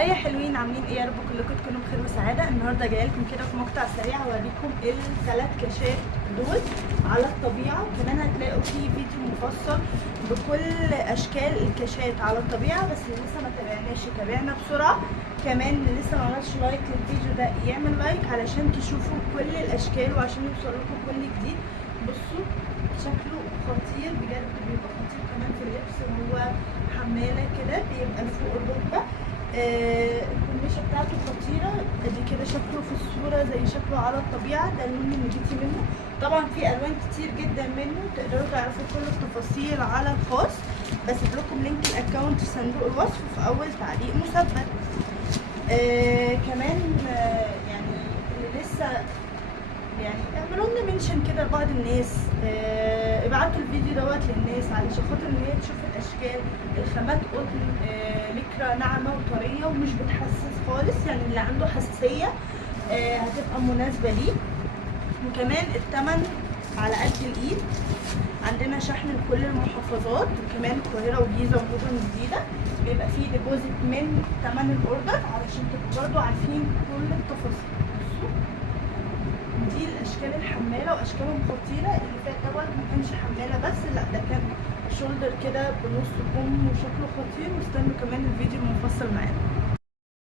يا حلوين، عاملين ايه؟ يا رب كلكم تكونوا بخير وسعاده. النهارده جايه لكم كده في مقطع سريع اوريكم الثلاث كاشات دول على الطبيعه، وكمان هتلاقوا فيه فيديو مفصل بكل اشكال الكاشات على الطبيعه. بس اللي لسه ما تابعناش يتابعنا بسرعه، كمان اللي لسه ما عملش لايك للفيديو ده يعمل لايك علشان تشوفوا كل الاشكال وعشان يوصل لكم كل جديد. بصوا شكله خطير بجد، بيبقى خطير كمان في اللبس. هو حماله كده بيبقى فوق الركبه. الكميشه بتاعته خطيره، ادي كده شكله في الصوره زي شكله على الطبيعه. ده اللون اللي جبتي منه. طبعا في الوان كتير جدا منه، تقدروا تعرفوا كل التفاصيل على الخاص. بسيب لكم لينك الاكونت في صندوق الوصف في اول تعليق مثبت. كمان يعني اللي لسه يعني اعملوا لنا منشن كده لبعض الناس، ابعتوا الفيديو دوت للناس علشان خاطر ان هي تشوف الاشكال. الخامات قطن، لكرة ناعمه وطريه ومش بتحسس خالص، يعني اللي عنده حساسيه هتبقى مناسبه ليه. وكمان الثمن على قد الايد، عندنا شحن لكل المحافظات وكمان القاهره والجيزه ومدن جديده. بيبقى فيه ديبوزيت من ثمن الاوردر علشان تبقوا برضو عارفين كل التفاصيل. دي الاشكال الحماله واشكالهم خطيره. اللي فات دوت ما كانش حماله بس، لا ده كان شولدر كده بنص كم وشكله خطير. واستنوا كمان الفيديو المفصل معانا.